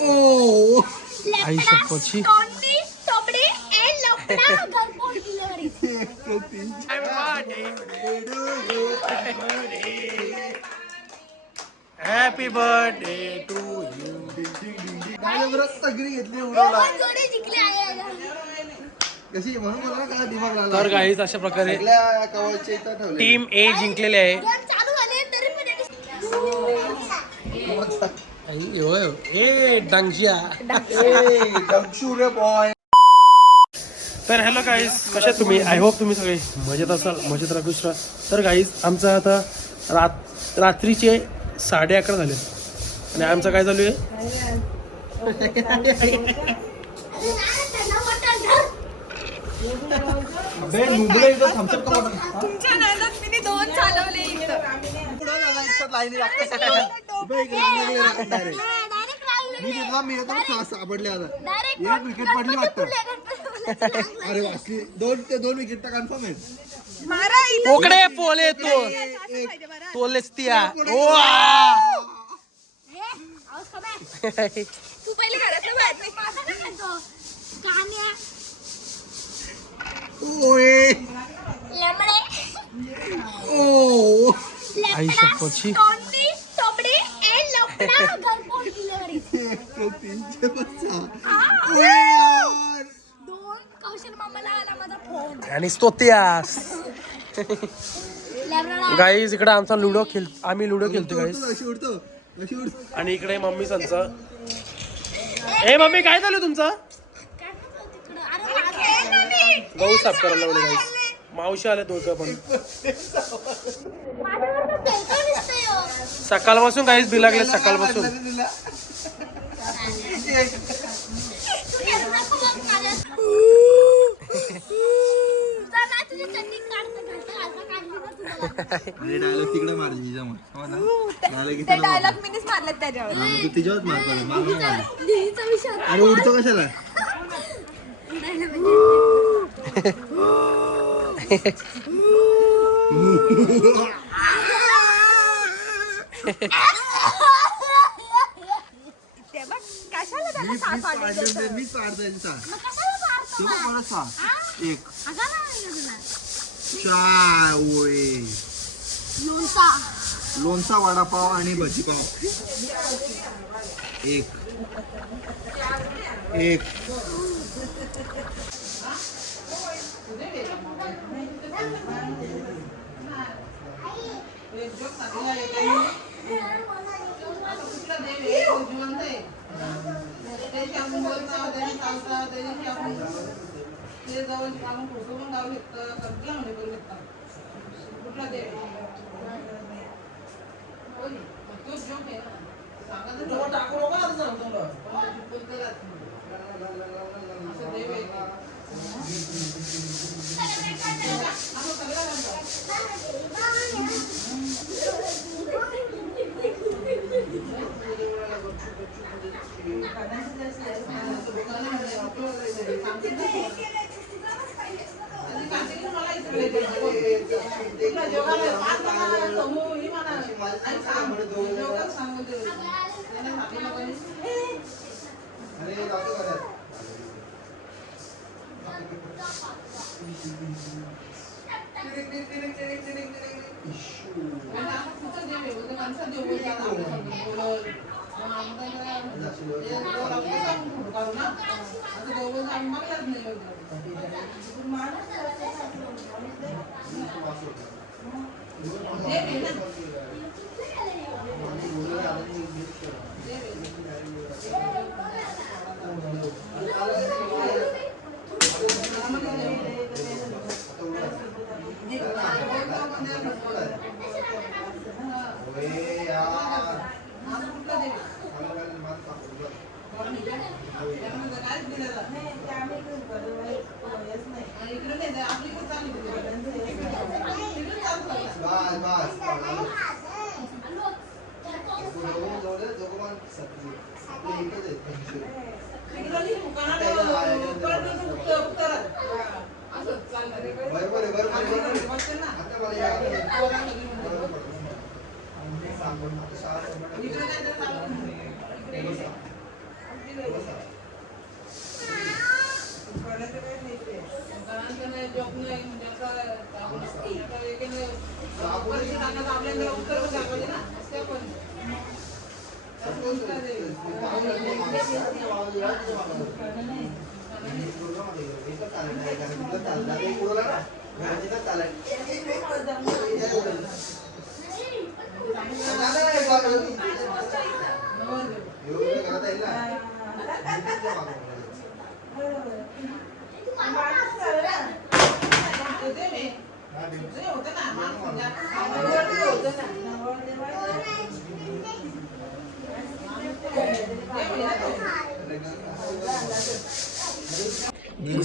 ओ आई शपथची happy birthday to you. घेतली उडवला कशी म्हणून मला काय दिमाग लागला. तर गाईज अशा प्रकारे टीम ए जिंकलेले आहे. तर हॅलो गाईज, कशा तुम्ही? आय होप तुम्ही सगळे मजेत असाल, मजेत राहू. तर गाईज आमचं आता रात्रीचे 11:30 झाले आणि आमचं काय चालू आहे? सापडले आता एक विकेट पडली वाटतं. अरे वाचली. दोन विकेट तर कन्फर्म आहेत. पोकडे पोले तोलेच तिया. तू पहिले घरातलं बाहेर आई शपथची आणि स्तोत्यास. गाईज इकडे आमचा आम्ही लुडो खेळतो गाईज. आणि इकडे मम्मी संचा. ए मम्मी काय झालं तुमचं? गहू साफ करायला लावले गाईज. मावशी आले दोघं पण. सकाळपासून गाईज बी लागले सकाळपासून. डायलॉग तिकडे मारली डायलॉग मीच मारले त्याच्यावर. तिच्यावर आणि उडतो कशाला? मीच एक लोणचा वडापाव आणि भजीपाव. एक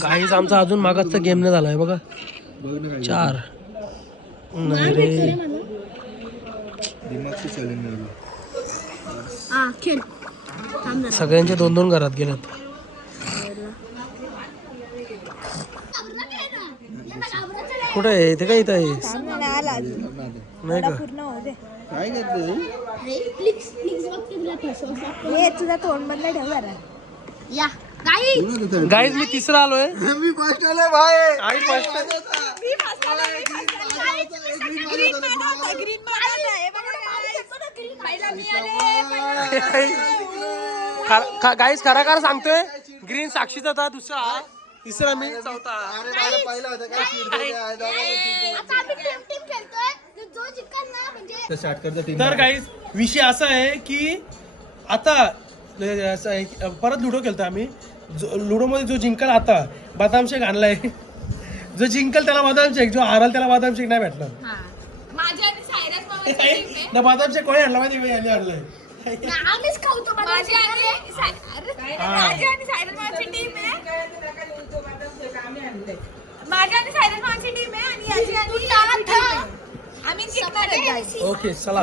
काहीच आमचा अजून मागाचा गेम नाही झालाय बघा. 4 नाही रे. सगळ्यांच्या 2-2 घरात गेल्यात. कुठे आहे ते? काय इथं आहे नाही का? काय करतोय? तुझा तोंड मधला ठेव जरा. या गाईज मी तिसरा आलोय. मी फर्स्ट आलोय भाई. आई फर्स्ट. गाईज खरा खरा सांगतोय. ग्रीन साक्षीचा होता, दुसरा तिसरा मी, चौथा. पहिला होता काय तर गाईज विषय असा आहे की आता परत लुडो खेळतो आम्ही. लुडो मध्ये जो जिंकल आता बदाम शेक आणलाय. जो जिंकल त्याला बदाम शेक, जो हाराल त्याला बदाम शेक नाही भेटणार. माझ्या आणि सायराज मामाची टीम आहे. ना बदाम शेक कोणी आणला माहिती यांनी आणलाय. आम्हीच खाऊतो. माझी आणि सायराज मामाची टीम आहे. माझ्या आणि सायराज मामाची टीम आहे आणि याची आणि आम्ही जिंकणार आहे. ओके चला.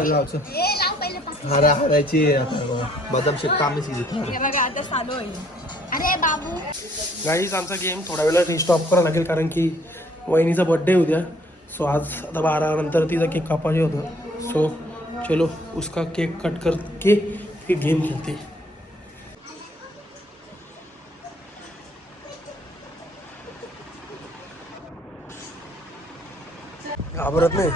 हारा हारायची बदाम शेक आम्हीच घेतला. हे बघा आता चालू होईल. अरे बाबू गाईज आमचा गेम थोड्या वेळा स्टॉप करावा लागेल कारण की वहिनीचा बर्थडे उद्या. सो आज आता 12 नंतर तिचा केक कापायचे होतं. सो चलो उसका केक कट कर के फिर गेम खेलते. घाबरत नाही.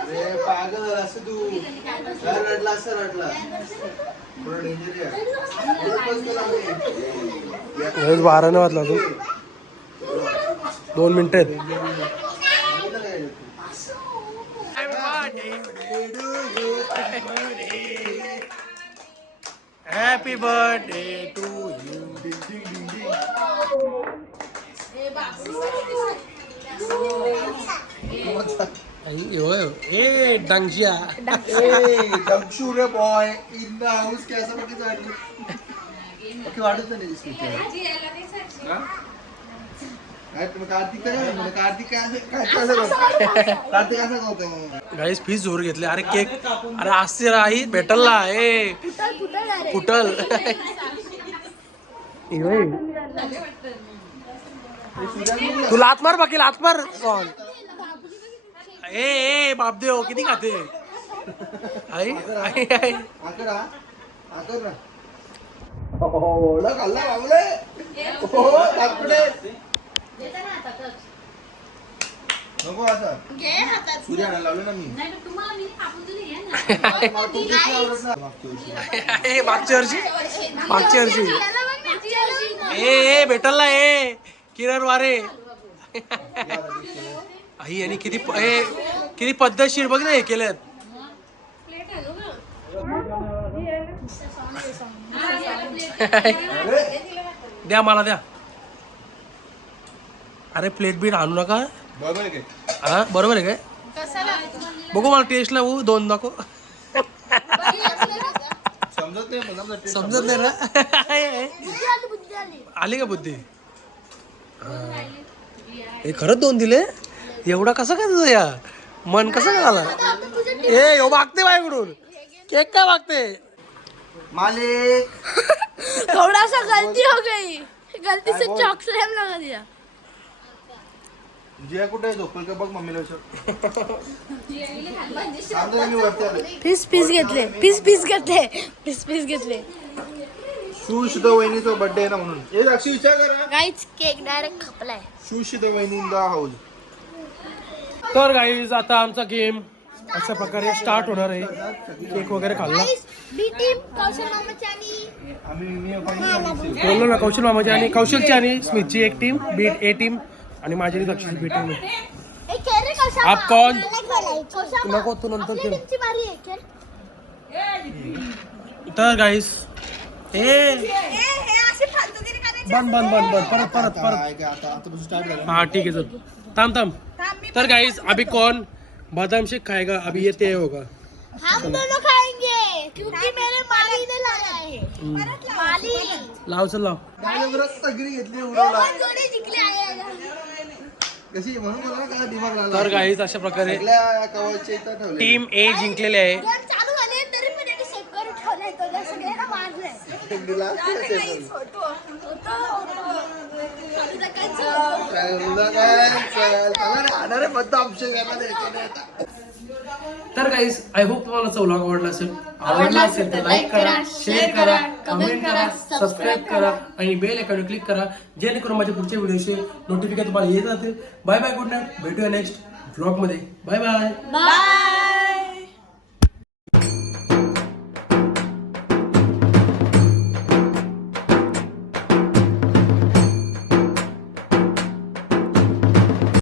अरे पागल असं तू रडला असं रडला. थोडं डेंजर आहे. 12 नाही वाजला अजून. 2 मिनिटं आहेत. Happy birthday to you. ए डांगशिया. दक्षू रे बॉय इन द हाऊस. कैसा पट्टी वाटली? ओके वाटत नाही दिसली. काय तुम्ही कार्तिक काय कार्तिक काय कार्तिक असं करतो. गाईस फीस जोर घेतले. अरे केक अरे असते राही भेटल ना. ए फुटल. तू लात मार बाकी लात मार. कोण ए बापदेव किती खाते. आई आई आई आकर आकर ना. हो ला खाल्ला बाबले. हो टाकले नको असं. सूर्य आणायला लावलं ना मी. मागच्या वर्षी ए भेटल ना. ए किरण वारे. आई आणि किती पद्धतशीर बघ ना हे केल्यात. द्या मला द्या. अरे प्लेट बीट आणू नका. बरोबर आहे हा बरोबर आहे काय? बघू मला टेस्ट लावू. 2 दाखव. समजत नाही ना. आली का बुद्धी? हे खरंच 2 दिले. एवढा कसं काय तुझं या मन कसं काय झालं? ए हो मागते बायकडून केक काय मागते? मालिक थोड़ा सा गलती हो गई. गलती से चॉक स्लैम लगा दिया. जिया कुठे झोपल का बघ मम्मीला विचार. सांगतो मी वरती आलो. पीस घेतले. पीस घेतले. सुशिद वहिनीचा बर्थडे आहे ना म्हणून. हे अक्षी विचार करा. गाईच केक डायरेक्ट खपलाय. सुशिद वहिनी इन द हाऊस. तर गाईज आता आमचा गेम अशा प्रकारे स्टार्ट होणार आहे. केक वगैरे खाल्ला बी टीम कौशल मामाची आणि बोललो ना, कौशल मामाची आणि कौशलची आणि स्मितची एक टीम, बीट ए टीम आणि माझी आणि दक्षिणची बी टीम आहे. आप कौन? नको तू नंतर खेळ. तर गाईस बंद परत आता स्टार्ट झालं. हाँ ठीक है सर. थाम तर गाइस अभी कौन बादाम शेक खाएगा अभी ये तय होगा. हम दोनों खाएंगे क्योंकि मेरे माली ने लाया है. माली लाव चल लाव. सगळी घेतली उडवला. जोडे जिंकले आहे. कशी म्हणून मला काय दिमाग लागला. तर गाइस अशा प्रकारे सगळ्या कवचच्या इथं ठेवले. टीम ए जिंकलेले आहे. गेम चालू झाले तरी पण त्यांनी सेव्ह करून ठेवलाय. तो सगळ्यांना मारलाय. तर गाइस आय होप तुम्हाला व्लॉग आवडला असेल तर लाईक करा, शेअर करा, कमेंट करा, सबस्क्राईब करा आणि बेल आयकॉन क्लिक करा जेणेकरून माझ्या पुढच्या व्हिडिओचे नोटिफिकेशन तुम्हाला येत राहतील. Bye bye, good night. भेटूया नेक्स्ट व्लॉग मध्ये. Bye bye. बाय.